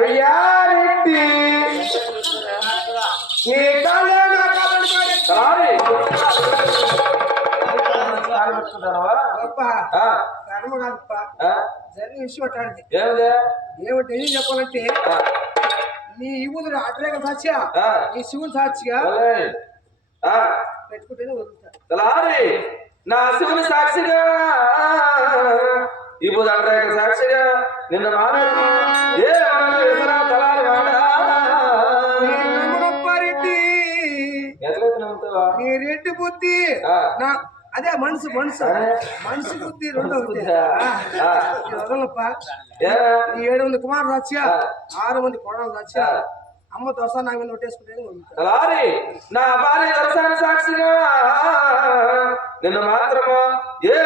అయ్యా రెడ్డి నీ కాలే నా కాలని గొప్ప కర్మ కాదప్ప జరిగిన విషయం అట్లాంటిది ఏమిటి ఏం చెప్పాలంటే నీ ఇవుడు అట్లేక సాక్షిగా నీ శివుని సాక్షిగా పెట్టుకుంటేనే వదులుతా నా శివుని సాక్షిగా ఇప్పుడు అంటారు సాక్షిగా నిన్న నీ రెడ్డి బుద్ధి నా అదే మనసు బుద్ధి రెండో వదలప్ప 7 కుమారులు వచ్చా 6 మంది కోడలు వచ్చా అమ్మ దోస నా మీద కొట్టేసుకుంటే నా భార్య దర్శన సాక్షిగా నిన్న మాత్రము ఏ